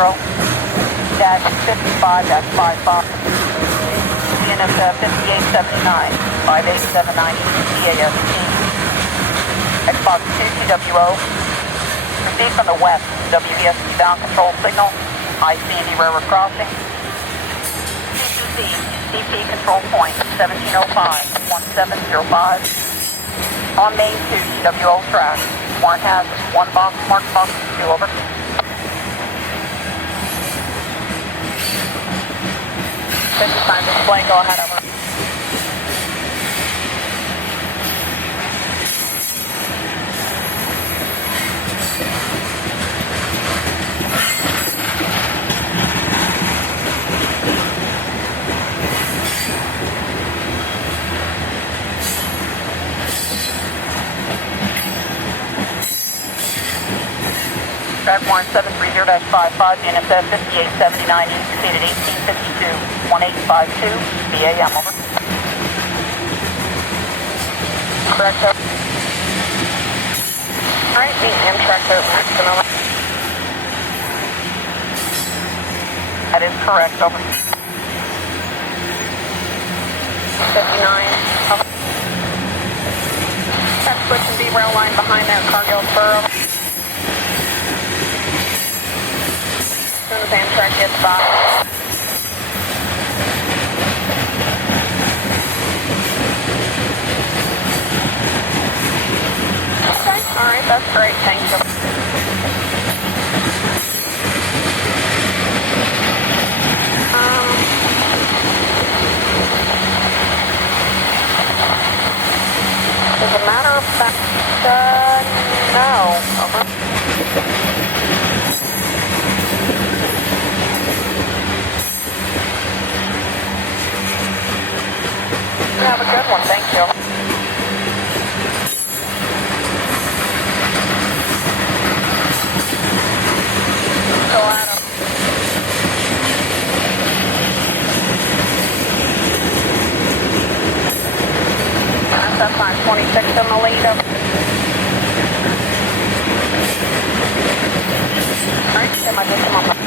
55-55. BNSF 5879, 58790, BAST. Xbox 2 TWO. Received from the west, WES eastbound control signal, IC&D railroad crossing. CP control point 1705-1705. On main 2 TWO track. One has one box, marked box 2, over. Time display, go ahead, over. Track 1730-55, BNSF 5879, indicated 1852, 1852, B.A.M, over. Correct, over. Alright, B.A.M, track over, maximum. That is correct, over. 59, over. Track switch and B rail line behind that Cargill spur, over. As soon as Amtrak gets by. Okay, alright, that's great, thank you. As a matter of fact, no, over. Have a good one, thank you. Go Adam. That's 526 in the lead. Alright, am I just a moment?